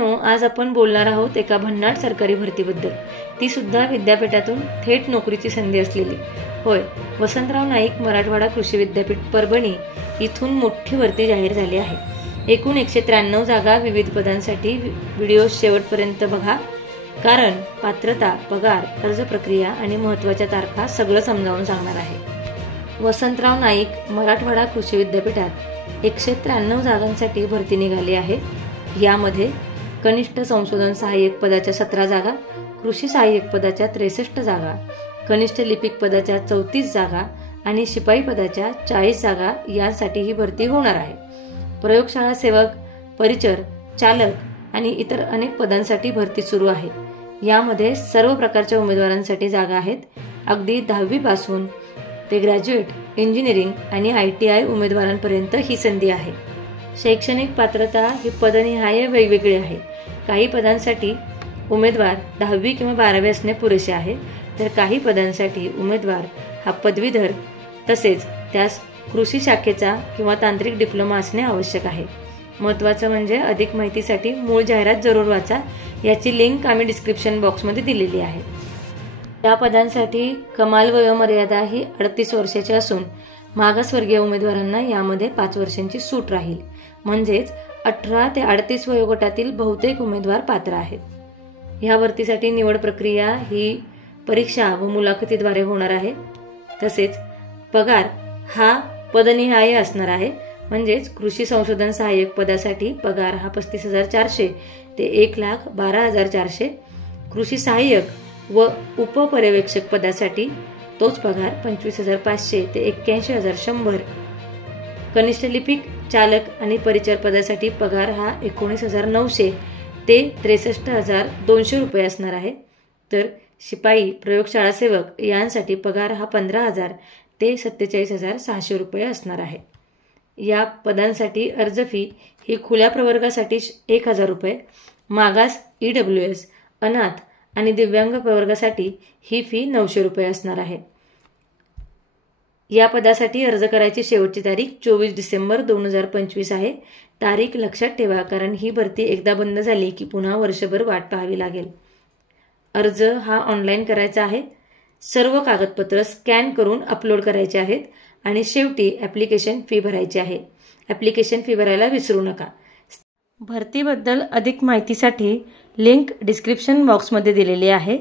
आज आपण बोलणार आहोत एका भन्नाट सरकारी भरतीबद्दल, ती सुद्धा विद्यापीठातून थेट नोकरीची संधी असलेली. होय, वसंतराव नाईक मराठवाडा कृषी विद्यापीठ परभणी इथून मोठी भरती जाहीर झाली आहे. एकूण 193 जागा विविध पदांसाठी. व्हिडिओ शेवटपर्यंत बघा, कारण पात्रता, पगार, अर्ज प्रक्रिया आणि महत्त्वाच्या तारखा सगळं समजावून सांगणार आहे. वसंतराव नाईक मराठवाडा कृषी विद्यापीठात 193 जागांसाठी भरती निघाली आहे. यामध्ये कनिष्ठ संशोधन सहाय्यक पदाच्या 17 जागा, कृषी सहाय्यक पदाच्या 63 जागा, कनिष्ठ लिपिक पदाच्या 34 जागा आणि शिपाई पदाच्या 40 जागा यांसाठी ही भरती होणार आहे. प्रयोगशाळा सेवक, परिचर, चालक आणि इतर अनेक पदांसाठी भरती सुरू आहे. यामध्ये सर्व प्रकारच्या उमेदवारांसाठी जागा आहेत. अगदी 10वी पासून ते ग्रॅज्युएट, इंजिनिअरिंग आणि ITI उमेदवारांपर्यंत ही संधी आहे. शैक्षणिक पात्रता ही पदनिहाय वेगवेगळी आहे. काही पदांसाठी उमेदवार 10वी किंवा 12वी असणे पुरेसे आहे, तर काही पदांसाठी उमेदवार हा पदवीधर तसेच त्यास कृषी शाखेचा किंवा तांत्रिक डिप्लोमा असणे आवश्यक आहे. महत्त्वाचं म्हणजे अधिक माहितीसाठी मूळ जाहिरात जरूर वाचा. याची लिंक आम्ही डिस्क्रिप्शन बॉक्समध्ये दिलेली आहे. या पदांसाठी कमाल वयोमर्यादा ही 38 वर्षाची असून मागासवर्गीय उमेदवारांना यामध्ये 5 वर्षांची सूट राहील. म्हणजेच 18 ते 38 वयोगटातील बहुतेक उमेदवार पात्र आहेत. ह्या भरतीसाठी निवड प्रक्रिया ही परीक्षा व मुलाखतीद्वारे होणार आहे. तसेच पगार हा पदनिहाय असणार आहे. म्हणजेच कृषी संशोधन सहाय्यक पदासाठी पगार हा 35,400 ते 1,12,400, कृषी सहाय्यक व उपपर्यवेक्षक पदासाठी तोच पगार 25,500 ते 81,100, कनिष्ठ लिपिक, चालक आणि परिचर पदासाठी पगार हा 19,900 ते 63,200 रुपये असणार आहे. तर शिपाई, प्रयोगशाळा सेवक यांसाठी पगार हा 15,000 ते 47,600 रुपये असणार आहे. या पदांसाठी अर्ज फी ही खुल्या प्रवर्गासाठी 1,000 रुपये, मागास, EWS, अनाथ आणि दिव्यांग प्रवर्गासाठी ही फी 900 रुपये असणार आहे. या पदासाठी अर्ज करायची शेवटची तारीख 24 डिसेंबर 2025 आहे. तारीख लक्षात ठेवा, कारण ही भरती एकदा बंद झाली की पुन्हा वर्षभर वाट पाहावी लागेल. अर्ज हा ऑनलाईन करायचा आहे. सर्व कागदपत्र स्कॅन करून अपलोड करायचे आहेत आणि शेवटी ॲप्लिकेशन फी भरायची आहे. ॲप्लिकेशन फी भरायला विसरू नका. भरतीबद्दल अधिक माहितीसाठी लिंक डिस्क्रिप्शन बॉक्समध्ये दिलेली आहे.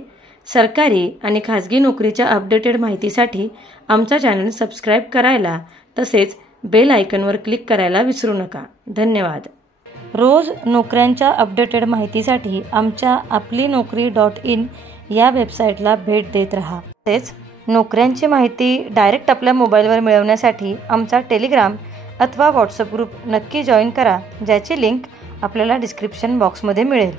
सरकारी आणि खाजगी नोकरीच्या अपडेटेड माहितीसाठी आमचा चॅनल सबस्क्राईब करायला तसेच बेल आयकॉनवर क्लिक करायला विसरू नका. धन्यवाद. रोज नोकऱ्यांच्या अपडेटेड माहितीसाठी आमच्या आपलीनोकरी.in या वेबसाईटला भेट देत राहा. तसेच नोकऱ्यांची माहिती डायरेक्ट आपल्या मोबाईलवर मिळवण्यासाठी आमचा टेलिग्राम अथवा व्हॉट्सअप ग्रुप नक्की जॉईन करा, ज्याची लिंक आपल्याला डिस्क्रिप्शन बॉक्समध्ये मिळेल.